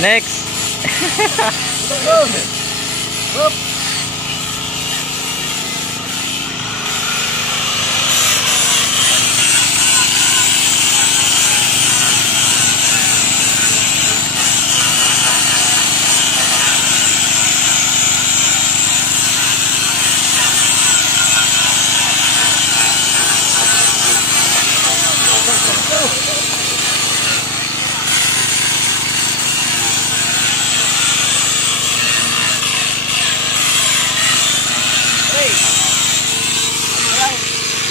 next.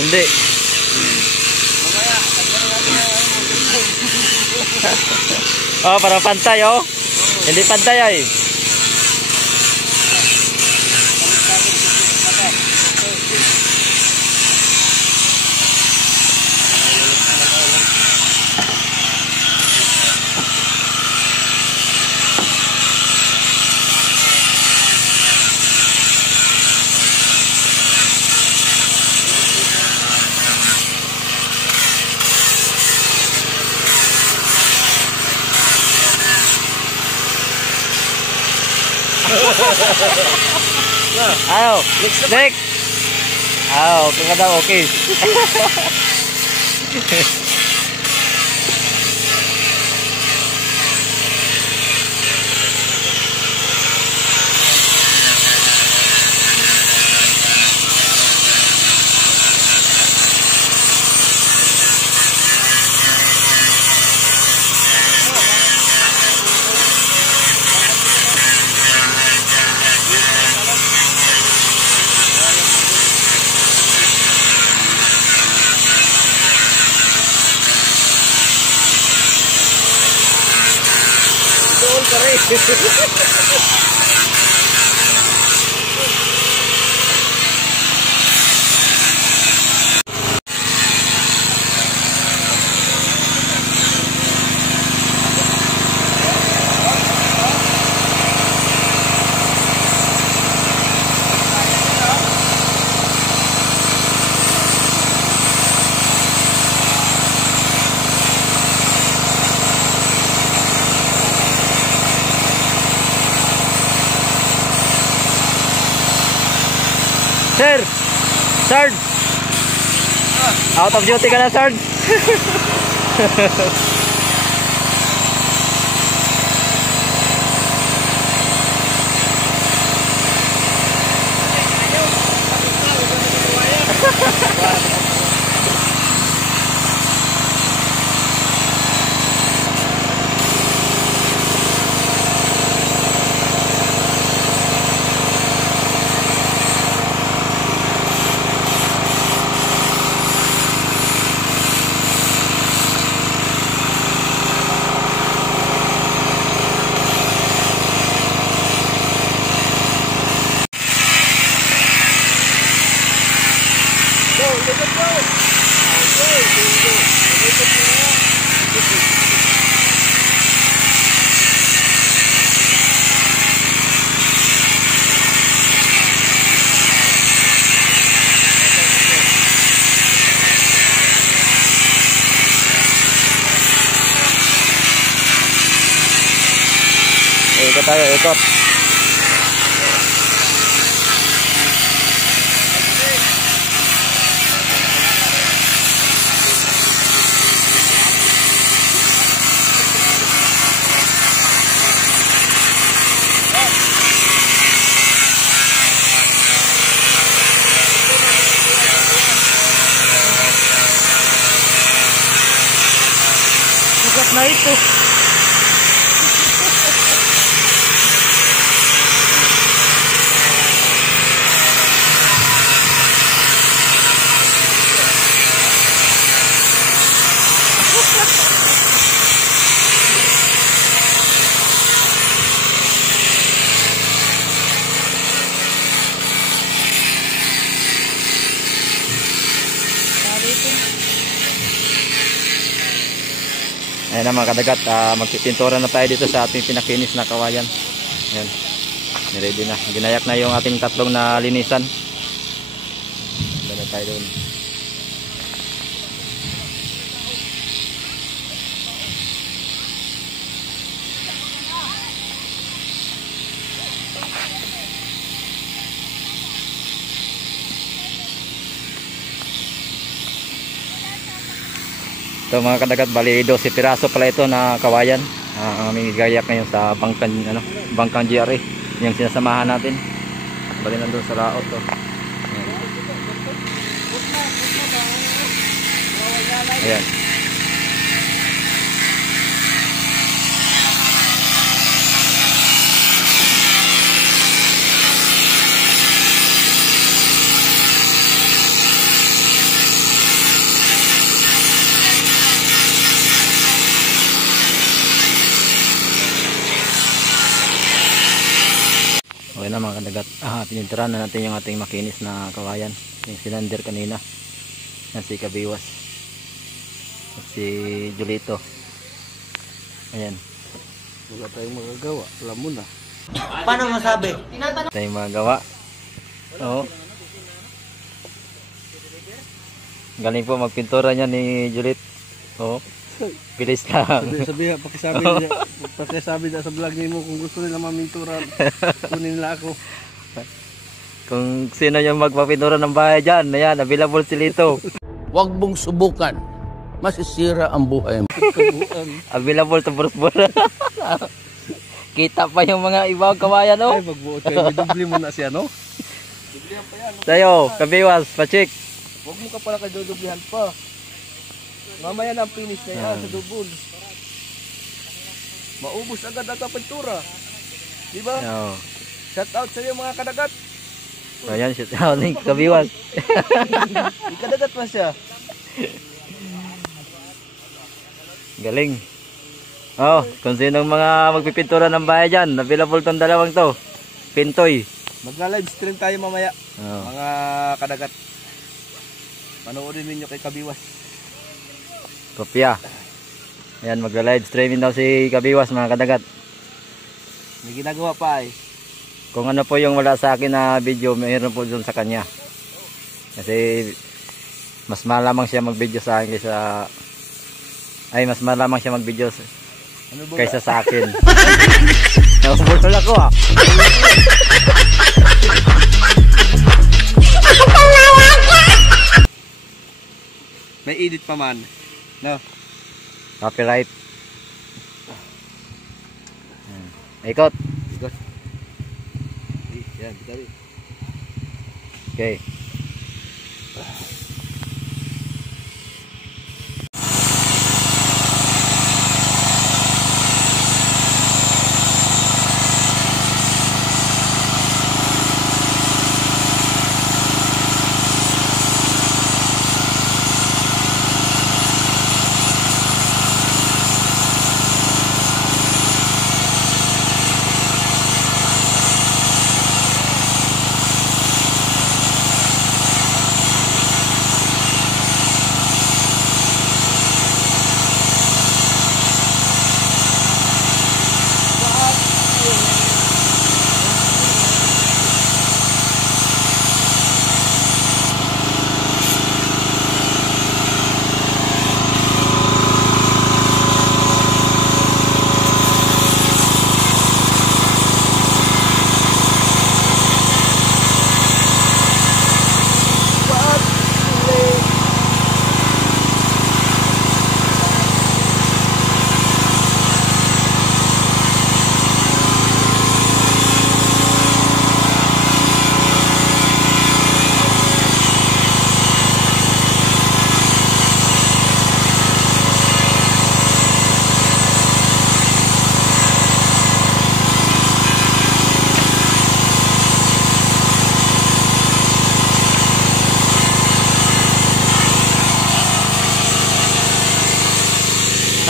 Hindi. Oh, para pantay oh. Hindi pantay ay. Ayo, next. Ayo, kung daw okay. Sir, Sarge. Out of duty ka na, Sarge. Ikot tayo, ikot. Ikot na ito. Ayan na mga kadagat, magpipintura na tayo dito sa ating pinakinis na kawayan. Ayan, niready na, ginayak na yung ating tatlong na linisan. Bala tayo doon. Ito mga kadagat, bali 12 piraso pala ito na kawayan. Ang aming gayak ngayon sa Bangkang GRA. Yung sinasamahan natin. Bali nandun sa laot to. Ayan. Okay na mga kadagat, pininturahan na natin yung ating makinis na kawayan, yung silander kanina. Yan si Kabiwas at si Julito. Ayan, wala tayong magagawa, alam mo na. Paano masabi? tayong magawa. Oo, galing po magpintura niya ni Julit. Oo, bilis lang. Pakisabi na sa vlog nimo kung gusto nila mamintura, kunin nila ako. Kung sino yung magpapintura ng bahay dyan, ayan, available si Lito. Huwag mong subukan. Masisira ang buhay mo. Available sa Burusbura. Kita pa yung mga ibang kawayan, Ay, oh. magbuot kayo, dubli mo na siya, no? Sa'yo, Kabiwas, Pachik. Huwag mo ka pala kayo dublihan pa. Mamaya na ang finish na yan sa dubol. Maubos agad ang pintura. Diba? Oo. Shout out sa iyo mga kadagat. So, ayan, shoot out ng Kabiwas. Ikadagat pa siya. Galing. Oh, kung sinong mga magpipintura ng bahay dyan, available tong dalawang to. Pintoy. Magla-live stream tayo mamaya. Oh. Mga kadagat. Panoorin ninyo kay Kabiwas. Kopya. Ayan, magla-live streaming daw si Kabiwas mga kadagat. May ginagawa pa eh. Kung ano po yung wala sa akin na video, mayroon po dun sa kanya. Kasi mas malamang siya mag-video sa akin kaysa... Ay, mas malamang siya mag-video Ano ba? kaysa sa akin. Nakapulol ako ah. May edit pa man. No. Copyright. Ikot. Ikot. Yan, dali. Okay.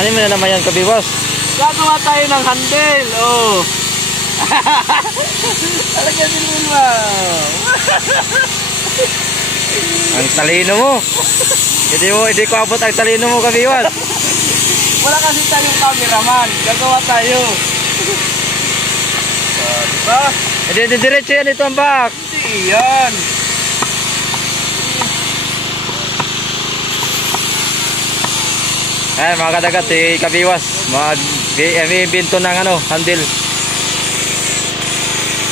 Ano mo na naman yan, Kabiwas? Gagawa tayo ng handle. Oh. Talaga din mo. Ang talino mo. Hindi ko abot ang talino mo, Kabiwas. Wala kasi tayong cameraman. Gagawa tayo. Diba? Hindi, diretso yan ito ang back. Hindi yan. Ayan mga kadagat, si Kabiwas mag-binto ng handle.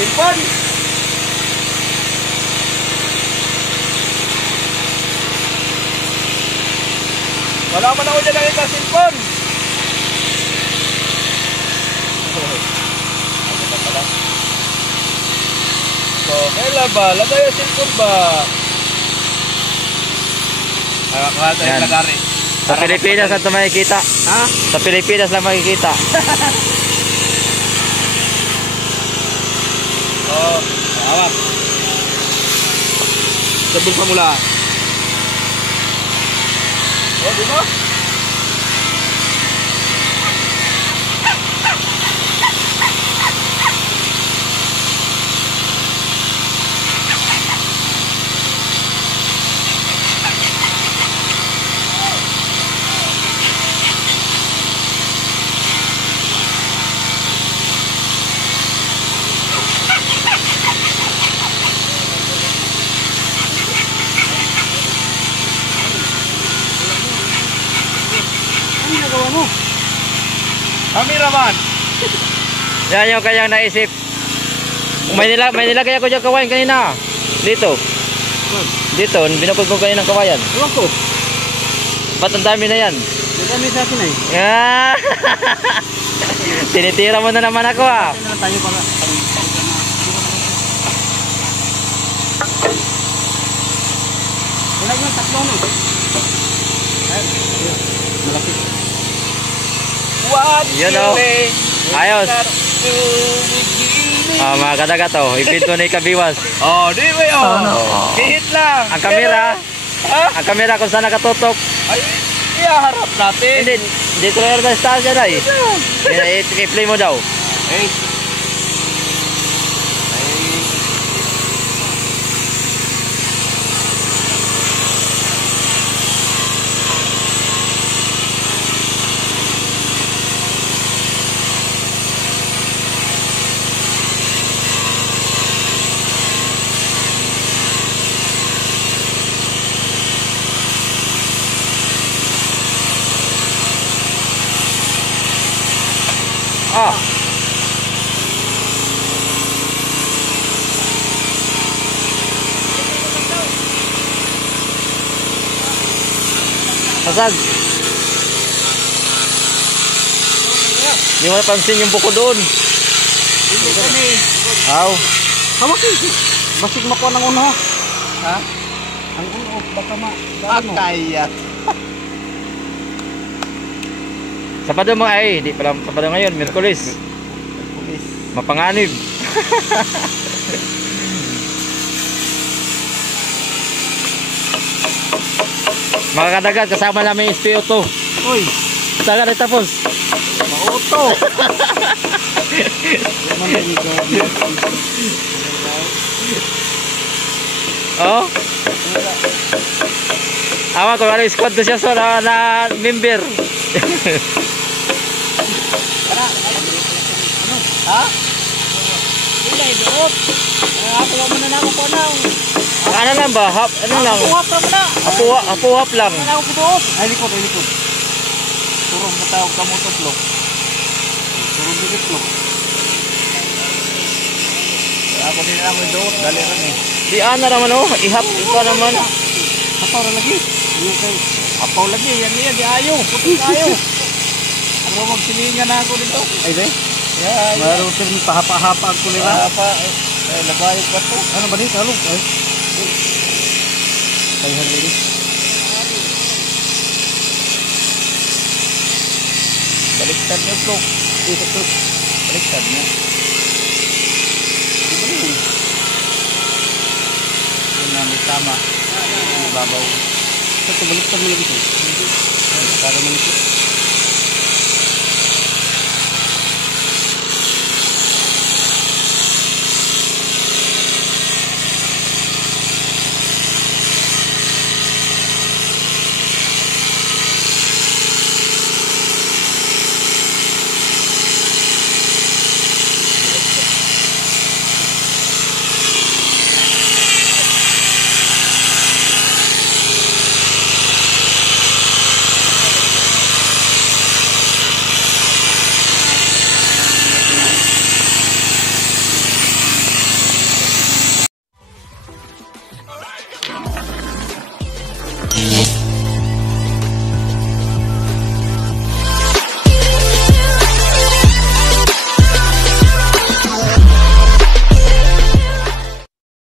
Pilpon. Wala man ako dyan nakita cellphone. So, kailan ba? Lagay yung cellphone ba? Kaya tayo Yan. lagari. Sa Pilipinas lang ito makikita. Ha? Sa Pilipinas lang makikita. Oo. Awak. Sabong pamula. Oh, di ba? Cameraman. Yan yung kanyang naisip. May nilagay ako dyan kawayan kanina. Dito. Dito, binukod ko kanina ng kawayan. Ewan ko. Ba't ang dami na yan? Dami sa akin eh. Ah! Tinitira mo na naman ako ah. Ano na tayo para. Ilag ng tatlo no. Malapit. What Yun, oh. Ayos. Mga kadagat oh, ipinto na ikabiwas. Oh, di ba yun? Hihit lang. Ang kamera, Ha? ang kamera kung saan nakatutok. Ay, iharap natin. Hindi, dito na yung stasyon ay. I-play mo daw. Eh. Ah. Pasag. Di mo napansin yung buko doon. Aw. Hawakin. Basig makuha ng uno. Ha? Ang uno, baka kaya. Sabado mo ay, di pala Sabado ngayon, Miyerkules. Mapanganib. Mga kadagat, kasama namin yung SPO2. Uy, Saan ka nagtapos? mauto. Oh? Awa ko, ano yung squad to siya so na member. Ha? Hindi, doot. Nakatuwa mo na ako po na. Ano lang ba? Ano lang? Puwap na mo na. Apuhap lang. Ano ako doot? Ay, likod, ay likod. Turong mo tawag ka mo to vlog. Turong mo to vlog. Ako din ako doot. Dali rin eh. Di ana naman oh, ihap ikaw naman. Apaw na lagi. Apaw lagi. Yan yan, di ayaw. Puting ayaw. Ano mo magsilingan na ako dito? Ay, be? Yeah, Maroon din pahapa-hapa ang kulira. Pahapa. Eh, labayog ba to? Ano ba dito? Halong? Ay. Kayhan lagi. Baliktad niyo, bro. Dito, bro. Baliktad niyo. Yun na, may tama. Ibabaw. Ito, baliktad mo lagi ito. Para mo nito.